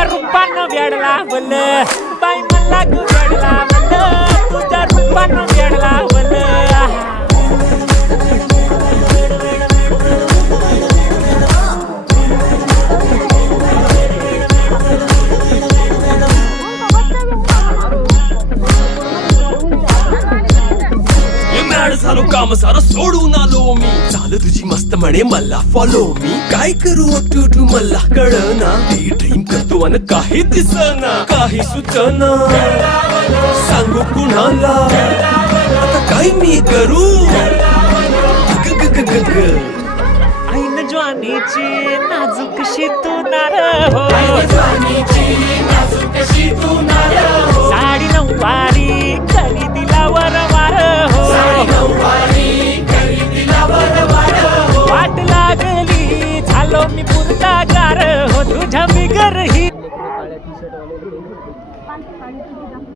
तुझ्या रूपानं वेड लावलं बाई मला तू वेड लावलं तुझ्या रूपानं वेड लावलं झालो काम सारं सोडून आलो मी चाल तुझी मस्त म्हणे मला फॉलो मी काय करू टू मला कळना ती ड्रीम करतो आणि काही दिसना काही सुचना सांगू कुणाला आता काय मी करू ऐन ज्वानीची नाजूकशी तू नार हो साडी नऊवारी करी दिला वरवार हो वाट लागली झालो मी पुरता गार हो तुझ्या बिगर ही